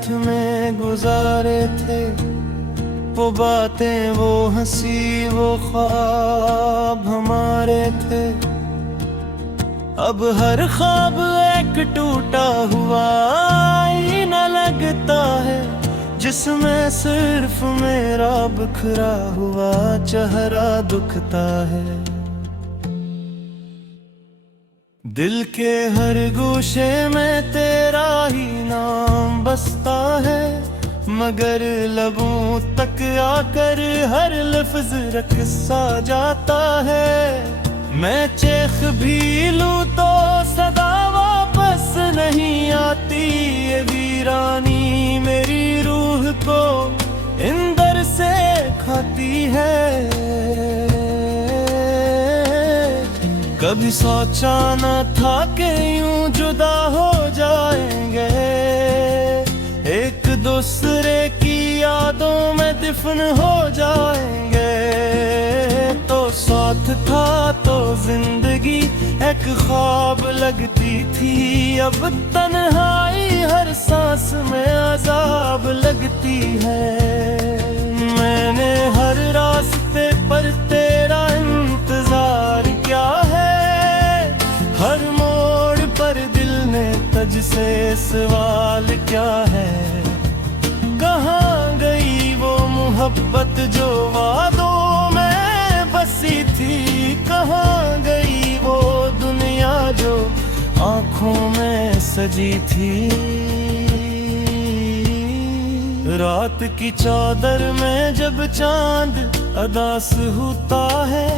साथ में गुजारे थे, वो बातें, वो हंसी, वो ख्वाब हमारे थे। अब हर ख्वाब एक टूटा हुआ आईना लगता है, जिसमें सिर्फ मेरा बिखरा हुआ चेहरा दुखता है। दिल के हर गोशे में तेरा ही नाम बसता है, मगर लबों तक आकर हर लफ्ज रक़्सा जाता है। मैं चेख भी लूं तो सदा वापस नहीं आती, ये वीरानी मेरी रूह को इंदर से खाती है। कभी सोचा न था कि यूं जुदा हो जाएंगे, एक दूसरे की यादों में दफन हो जाएंगे। तो साथ था तो जिंदगी एक ख्वाब लगती थी, अब तन्हाई हर सांस में अजाब लगती है। मैंने हर रास्ते पर तेरा इंतजार किया है, हर मोड़ पर दिल ने तुझसे सवाल क्या है। कहाँ गई वो मोहब्बत जो वादों में बसी थी, कहाँ गई वो दुनिया जो आँखों में सजी थी। रात की चादर में जब चांद अदास होता है,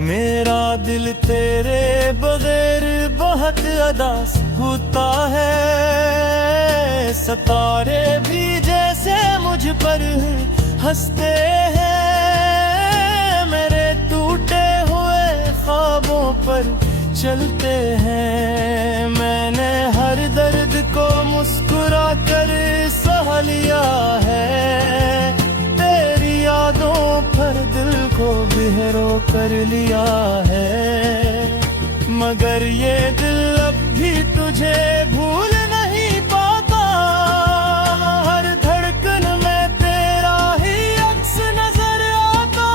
मेरा दिल तेरे बगैर बहुत अदास होता है। सितारे भी जैसे मुझ पर हंसते हैं, मेरे टूटे हुए ख्वाबों पर चलते हैं। मैंने हर दर्द को मुस्कुरा कर सह लिया है, तेरी यादों पर दिल को बेरो कर लिया है। मगर ये दिल अब भी तुझे भूल नहीं पाता, हर धड़कन में तेरा ही अक्स नजर आता।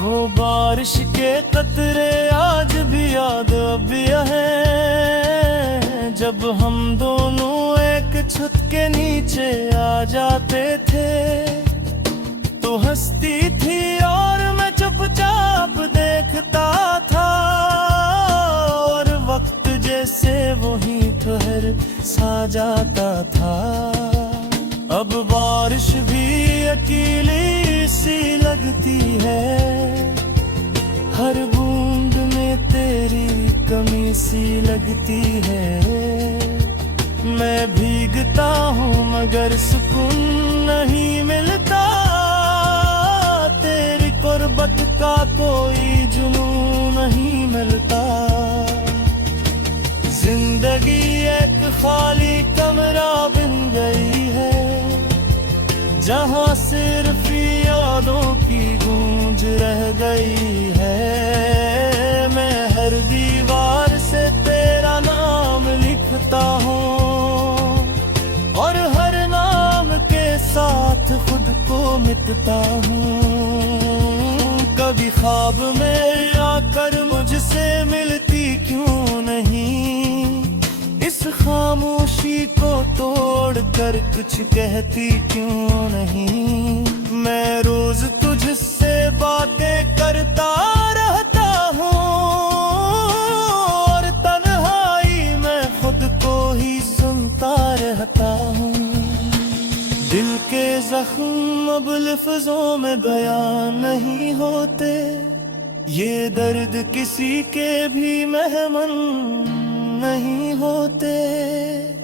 वो बारिश के कतरे आज भी याद अब हैं, जब हम दोनों एक छत के नीचे आ जाते थे। तो हंसती थी और मैं चुपचाप देखता था, और वक्त जैसे वही ठहर सा जाता था। अब बारिश भी अकेली सी लगती है, हर बूंद में तेरी कमी सी लगती है। मैं भीगता हूँ मगर सुकून नहीं मिलता, तेरी कुर्बत का कोई जुनून नहीं मिलता। जिंदगी एक खाली कमरा बन गई है, जहाँ सिर्फ यादों की गूंज रह गई है। मैं हर दीवार से तेरा नाम लिखता हूँ, और हर नाम के साथ खुद को मिटता हूँ। कभी ख्वाब में आकर मुझसे मिलती क्यों नहीं, इस खामोशी को तोड़कर कुछ कहती क्यों नहीं। मैं रोज तुझसे बातें करता रहता हूँ, और तन्हाई में खुद को ही सुनता रहता हूँ। दिल के जख्म अब लफ्जों में बयान नहीं होते, ये दर्द किसी के भी मेहमान नहीं होते।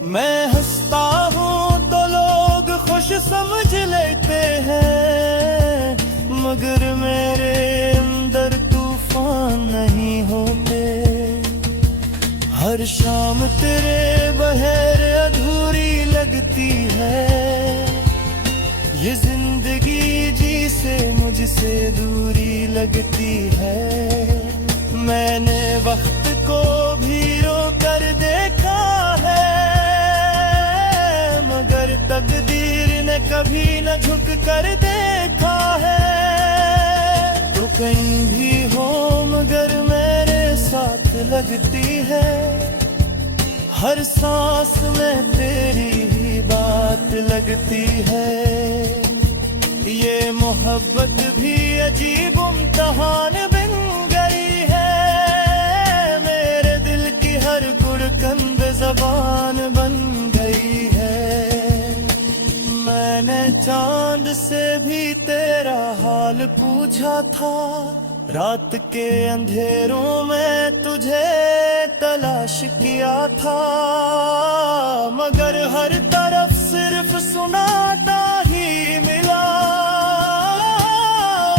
मैं हंसता हूँ तो लोग खुश समझ लेते हैं, मगर मेरे अंदर तूफान नहीं होते। हर शाम तेरे बगैर अधूरी लगती है, ये जिंदगी जी से मुझसे दूरी लगती है। मैंने वक्त को भी रोक कर दे कभी न झुक कर देखा है। तो कहीं भी हो मगर मेरे साथ लगती है, हर सांस में तेरी ही बात लगती है। ये मोहब्बत भी अजीब इम्तिहान बन गई है, मेरे दिल की हर गुड़कंद ज़बान बन गई है। मैंने चांद से भी तेरा हाल पूछा था, रात के अंधेरों में तुझे तलाश किया था, मगर हर तरफ सिर्फ सुनाता ही मिला,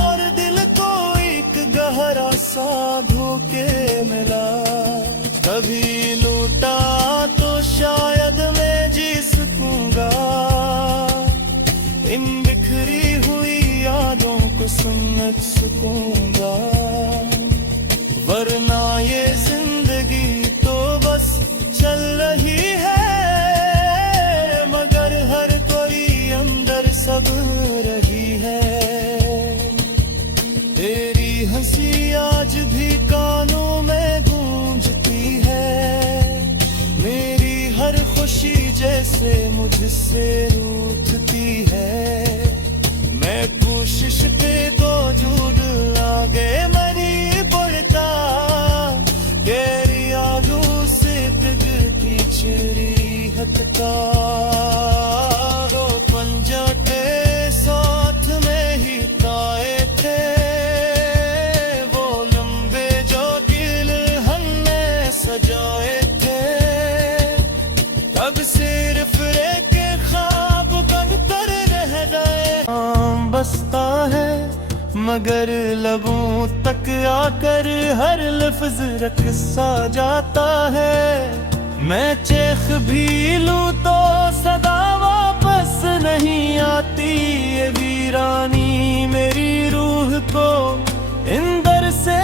और दिल को एक गहरा सा धोखे मिला। कभी लूटा तो शायद मैं जी सकूंगा, इन बिखरी हुई यादों को समझ सकूंगा, वरना ये जिंदगी तो बस चल रही है, मगर हर कोई अंदर सब रही है। तेरी हंसी आज भी कानों में गूंजती है, मेरी हर खुशी जैसे मुझसे रूठती है। मैं कोशिश पे वजूद आगे मनी पड़ता, गहरी आलू से दिखती चिड़ी हटका। दो पंजटे साथ में ही ताए थे, वो लंबे जो दिल हमने सजाए थे, तब सिर्फ एक ख्वाब बनकर रह गए। बसता है मगर लबों तक आकर हर लफ्ज रक़्सा जाता है। मैं चेख भी लूं तो सदा वापस नहीं आती, ये वीरानी मेरी रूह को इंदर से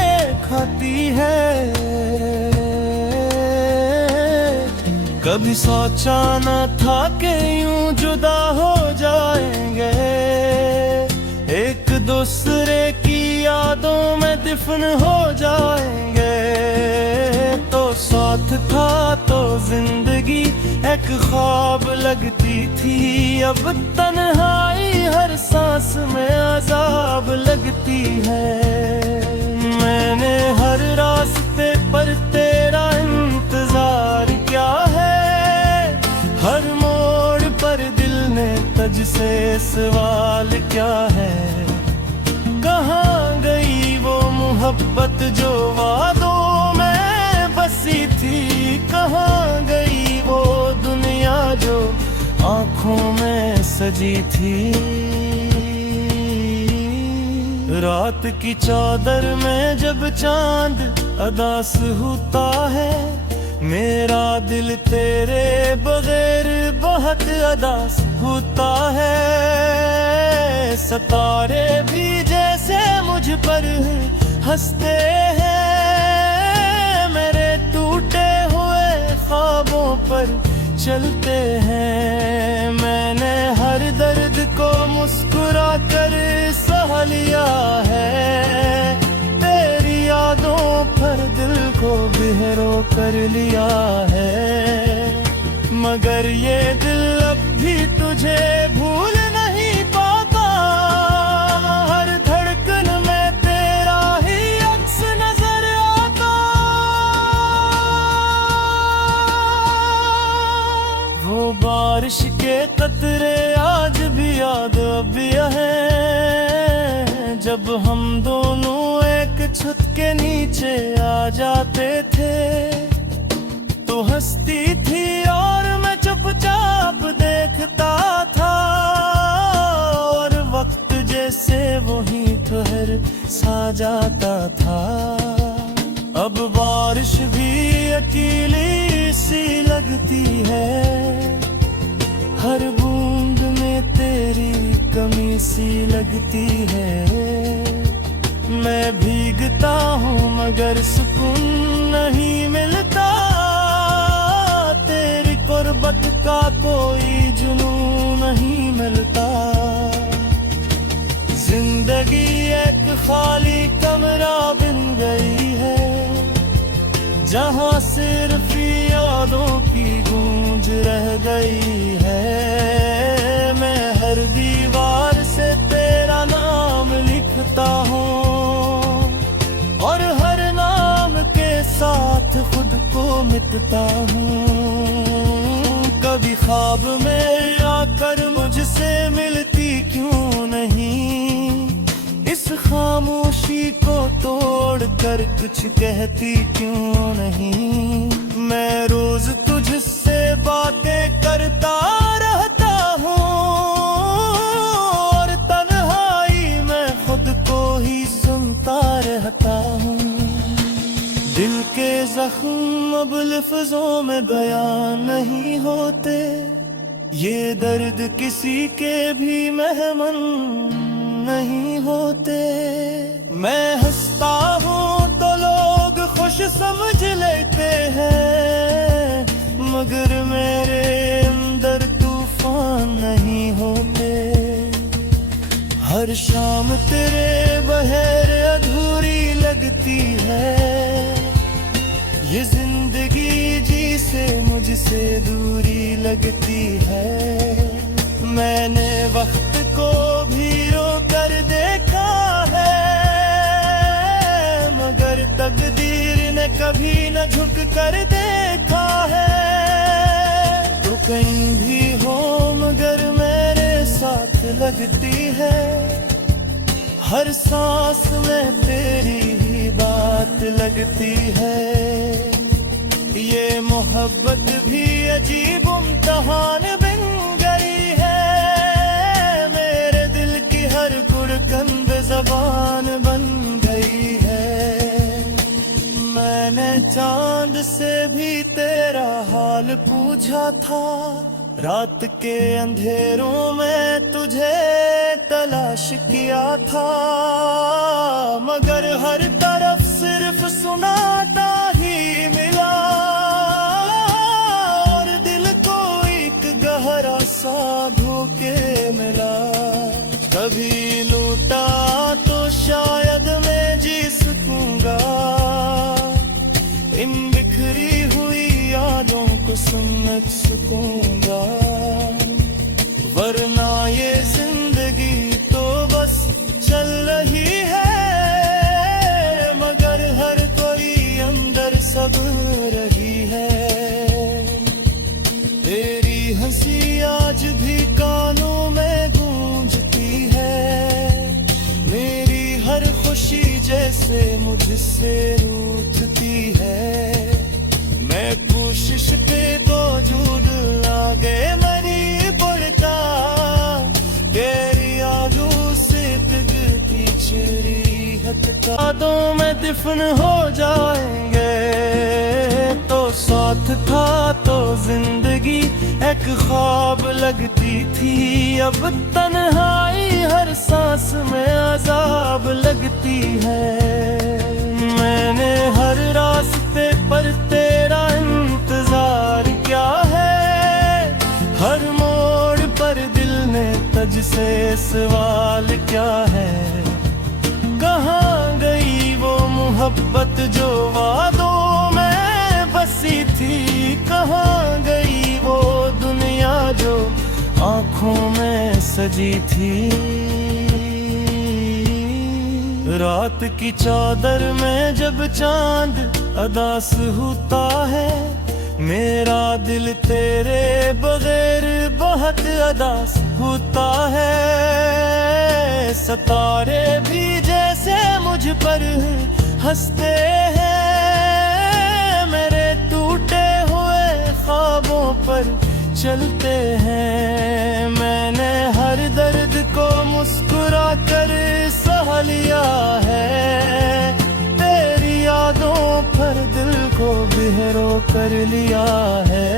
खाती है। कभी सोचा न था कि यूं जुदा हो जाएंगे, एक दूसरे की यादों में दफन हो जाएंगे। तो साथ था तो जिंदगी एक ख्वाब लगती थी, अब तन्हाई हर सांस में अजाब लगती है। मैंने हर रास्ते पर तेरा इंतजार किया है, हर मोड़ पर दिल ने तुझसे सवाल क्या है। कहाँ गई वो मोहब्बत जो वादों में बसी थी, कहाँ गई वो दुनिया जो आँखों में सजी थी। रात की चादर में जब चांद अदास होता है, मेरा दिल तेरे बगैर बहुत अदास होता है। सितारे भी जैसे मुझ पर हंसते हैं, मेरे टूटे हुए ख्वाबों पर चलते हैं। मैंने हर दर्द को मुस्कुरा कर सह लिया है, तेरी यादों पर दिल को बेरो कर लिया है। मगर ये दिल अब भी तुझे भूल नहीं पाता, हर धड़कन में तेरा ही अक्स नजर आता। वो बारिश के कतरे आज भी याद अब हैं, जब हम दोनों एक छत के नीचे आ जाते थे। तो हंसती थी और मैं चुपचाप देखता था, और वक्त जैसे वही ठहर सा जाता था। अब बारिश भी अकेली सी लगती है, हर बूंद में तेरी कमी सी लगती है। मैं भीगता हूँ मगर सुकून नहीं मिलता, तेरी गुर्बत का कोई जुनून नहीं मिलता। जहाँ सिर्फ यादों की गूंज रह गई है। मैं हर दीवार से तेरा नाम लिखता हूँ और हर नाम के साथ खुद को मिटता हूँ। कभी ख्वाब में आकर मुझसे मिलती क्यों नहीं, इस खामोशी को तोड़ कर कुछ कहती क्यों नहीं। मैं रोज तुझसे बातें करता रहता हूँ और तन्हाई में खुद को ही सुनता रहता हूँ। दिल के जख्म अब लफ्जों में बयान नहीं होते, ये दर्द किसी के भी मेहमान नहीं होते। मैं हंसता हूँ तो लोग खुश समझ लेते हैं, मगर मेरे अंदर तूफान नहीं होते। हर शाम तेरे बगैर अधूरी लगती है, ये जिंदगी जी से मुझसे दूरी लगती है। मैंने वक्त को भी रोकर देखा है, मगर तकदीर ने कभी न झुक कर देखा है। तो कहीं भी हो मगर मेरे साथ लगती है, हर सांस में तेरी ही बात लगती है। ये मोहब्बत भी अजीब इम्तिहान बन गई है, मेरे दिल की हर गुड़कन बेज़बान बन गई है। मैंने चांद से भी तेरा हाल पूछा था, रात के अंधेरों में तुझे तलाश किया था, मगर हर तरफ सिर्फ सुनाता ही मिला और दिल को एक गहरा सा धोखे मिला। कभी लूटा तो शायद मैं जी सकूंगा, इन बिखरी हुई यादों को समझ सकूंगा, वरना ये जिंदगी तो बस चल रही है, मगर हर कोई अंदर सब रही है। तेरी हंसी आज भी कानों में गूंजती है, मेरी हर खुशी जैसे मुझसे रूठती है। मैं कोशिश पे बावजूद आगे नहीं बढ़ता, तेरी यादों से पिघलती चुरी हटता। यादों में दफन हो जाएंगे तो साथ था तो जिंदगी एक ख्वाब लगती थी, अब तन्हाई हर सांस में अजाब लगती है। मैंने हर रास्ते पर तेरा इंतजार क्या है, हर मोड़ पर दिल ने तुझसे सवाल क्या है। कहाँ गई वो मोहब्बत जो वादों में बसी थी, कहाँ गई वो दुनिया जो आँखों में सजी थी। रात की चादर में जब चांद अदास होता है, मेरा दिल तेरे बगैर बहुत अदास होता है। सितारे भी जैसे मुझ पर हंसते हैं, मेरे टूटे हुए ख्वाबों पर चलते हैं। मैंने हर दर्द को मुस्कुरा कर सह लिया है, तेरी यादों पर दिल को बेरो कर लिया है,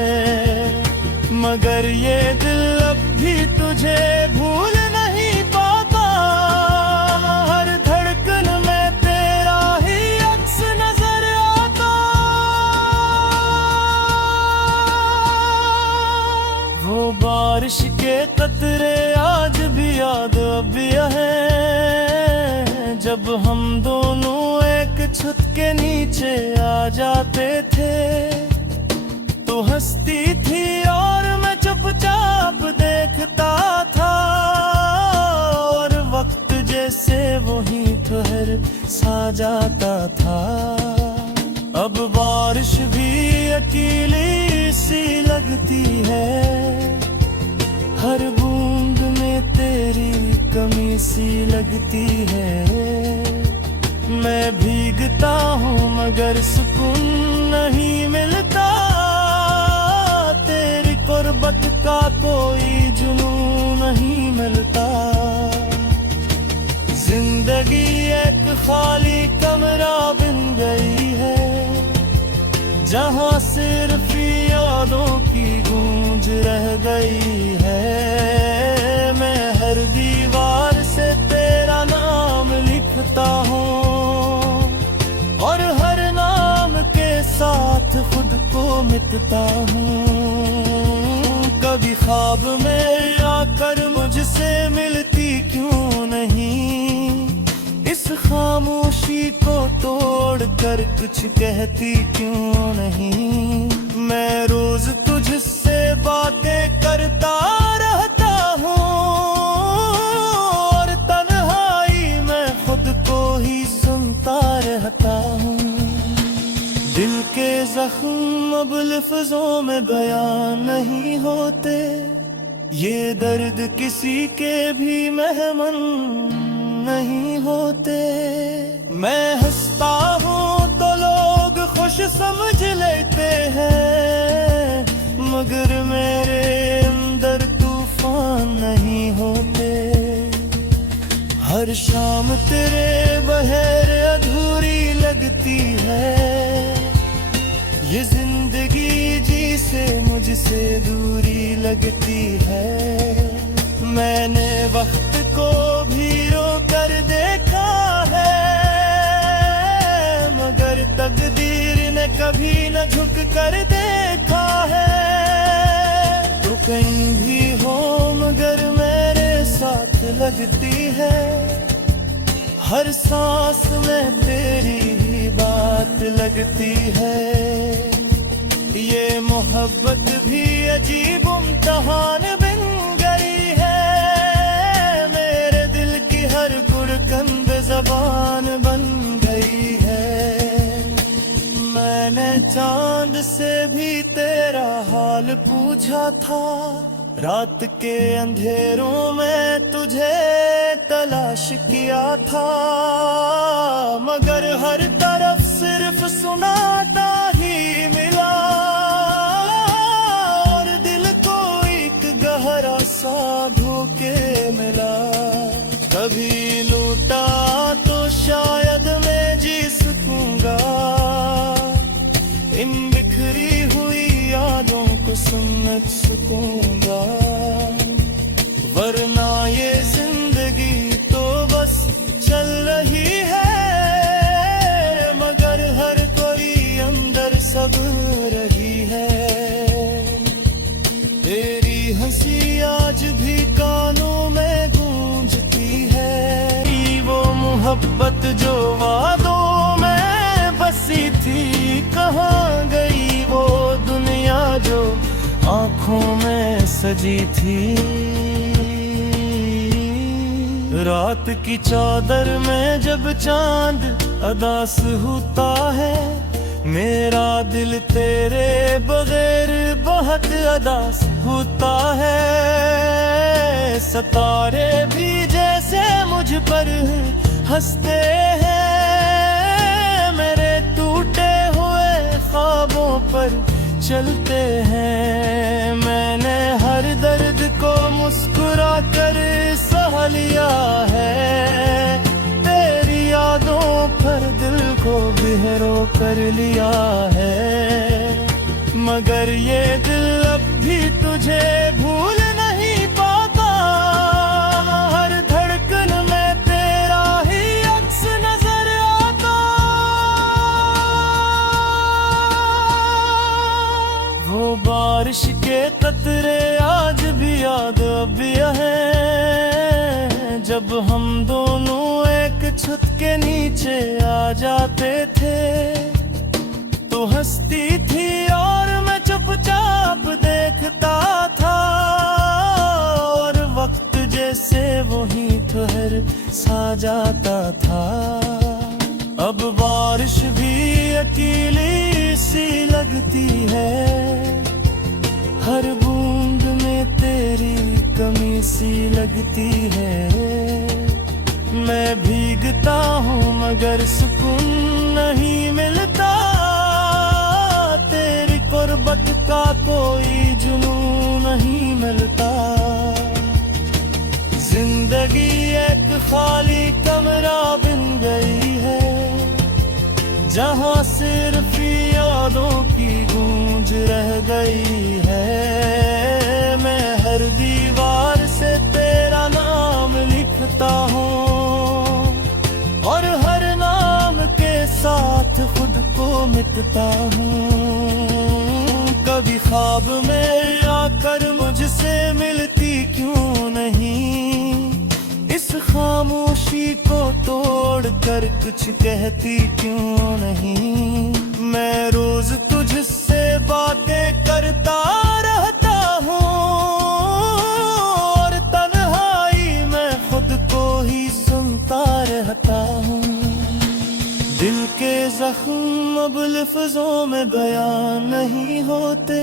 मगर ये दिल अब भी तुझे भूल नहीं पाता। हर धड़कन में तेरा ही अक्स नजर आता, वो बारिश के कतरे आज भी याद अब हैं, जब हम दोनों एक छत के नीचे आ जाते थे। तो हंसती थी और मैं चुपचाप देखता था, और वक्त जैसे वही ठहर सा जाता था। अब बारिश भी अकेली सी लगती है, हर बूंद में तेरी कमी सी लगती है। मैं भीगता हूँ मगर सुकून नहीं मिलता, तेरी कुर्बत का कोई जुनून नहीं मिलता। जिंदगी एक खाली कमरा बन गई है, जहाँ सिर्फ यादों की गूंज रह गई है। मैं हर दीवार से तेरा नाम लिखता हूँ, और हर नाम के साथ खुद को मिटता हूँ। कभी ख्वाब में आकर मुझसे मिलती क्यों नहीं, इस खामोशी को तोड़कर कुछ कहती क्यों नहीं। मैं रोज तुझसे बातें करता रहता हूँ, और तन्हाई में खुद को ही सुनता रहता हूँ। दिल के जख्म अब लफ्जों में बयान नहीं होते, ये दर्द किसी के भी मेहमान नहीं होते। मैं हंसता हूँ तो लोग खुश समझ लेते हैं, मगर मेरे अंदर तूफान नहीं होते। हर शाम तेरे बगैर अधूरी लगती है, ये जिंदगी जी से मुझसे दूरी लगती है। मैंने वक्त को भी रोकर देखा है, मगर तकदीर ने कभी न झुक कर देखा है। तो कहीं भी हो मगर मेरे साथ लगती है, हर सांस में तेरी ही बात लगती है। ये मोहब्बत भी अजीब इम्तिहान बन गई है, मेरे दिल की हर गुरकंद ज़बान बन गई है। मैंने चांद से भी तेरा हाल पूछा था, रात के अंधेरों में तुझे तलाश किया था, मगर हर तरफ सिर्फ सुनाता ही मिला, और दिल को एक गहरा सा धोखे मिला। कभी लूटा तो शायद मैं जी सकूंगा, इन बिखरी हुई यादों को समझ सकूंगा, वरना ये जिंदगी तो बस चल रही है, मगर हर कोई अंदर सब रही है। तेरी हंसी आज भी कानों में गूंजती है, वो मोहब्बत जो वादों में बसी थी, कहाँ गई वो दुनिया जो आँखों में सजी थी। रात की चादर में जब चांद अदास होता है, मेरा दिल तेरे बगैर बहुत अदास होता है। सितारे भी जैसे मुझ पर हंसते हैं, मेरे टूटे हुए ख्वाबों पर चलते हैं। मैंने हर दर्द को मुस्कुरा कर सह लिया है, तेरी यादों पर दिल को बेरो कर लिया है, मगर ये दिल अब भी तुझे भूल नहीं पाता। हर धड़कन में तेरा ही अक्स नजर आता, वो बारिश के कतरे आज भी याद अब हैं, जब हम दोनों एक छत के नीचे आ जाते थे। तो हंसती थी और मैं चुपचाप देखता था, और वक्त जैसे वही ठहर सा जाता था। अब बारिश भी अकेली सी लगती है, हर बूंद में तेरी कमी सी लगती है। मैं भीगता हूँ मगर सुकून नहीं मिलता, तेरी कुर्बत का कोई जुनून नहीं मिलता। जिंदगी एक खाली कमरा बन गई है, जहाँ सिर्फ यादों की गूंज रह गई है। मैं हर दीवार से तेरा नाम लिखता हूँ, और हर नाम के साथ खुद को मिटता हूँ। कभी ख्वाब में आकर मुझसे मिलती क्यों नहीं, इस खामोशी को तोड़ कर कुछ कहती क्यों नहीं। मैं रोज तुझसे बातें करता रहता हूँ, और तन्हाई में खुद को ही सुनता रहता हूँ। दिल के जख्म अब लफ्जों में बयान नहीं होते,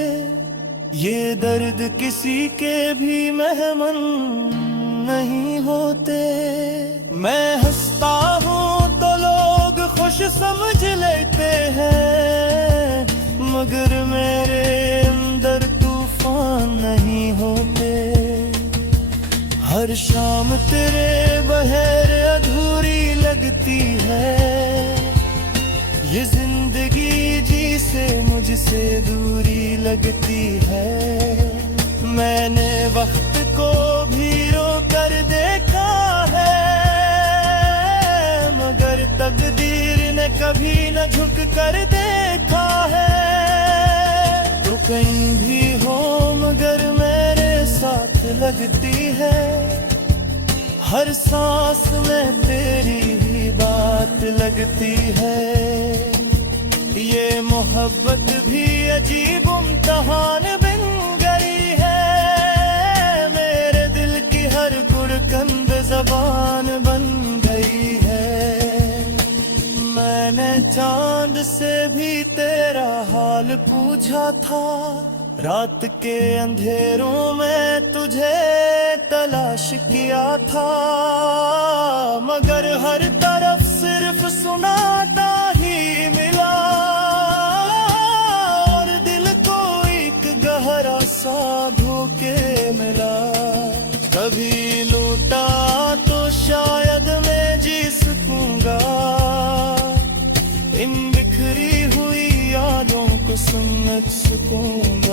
ये दर्द किसी के भी मेहमान नहीं होते। मैं हंसता हूँ तो लोग खुश समझ लेते हैं, मगर मेरे अंदर तूफान नहीं होते। हर शाम तेरे बहर अधूरी लगती है, ये जिंदगी जी से मुझसे दूरी लगती है। मैंने वक्त को भी रोकर देखा है, मगर तकदीर ने कभी न झुक कर देखा है। तो कहीं भी हो मगर मेरे साथ लगती है, हर सांस में तेरी ही बात लगती है। ये मोहब्बत भी अजीब इम्तिहान बन गई है, मेरे दिल की हर गुरकंद ज़बान बन गई है। मैंने चांद से भी तेरा हाल पूछा था, रात के अंधेरों में तुझे तलाश किया था, मगर हर तरफ सिर्फ सुनाता ही मिला, और दिल को एक गहरा सा धोखे मिला। कभी लूटा तो शायद मैं जी सकूंगा, इन बिखरी हुई यादों को समझ सकूंगा।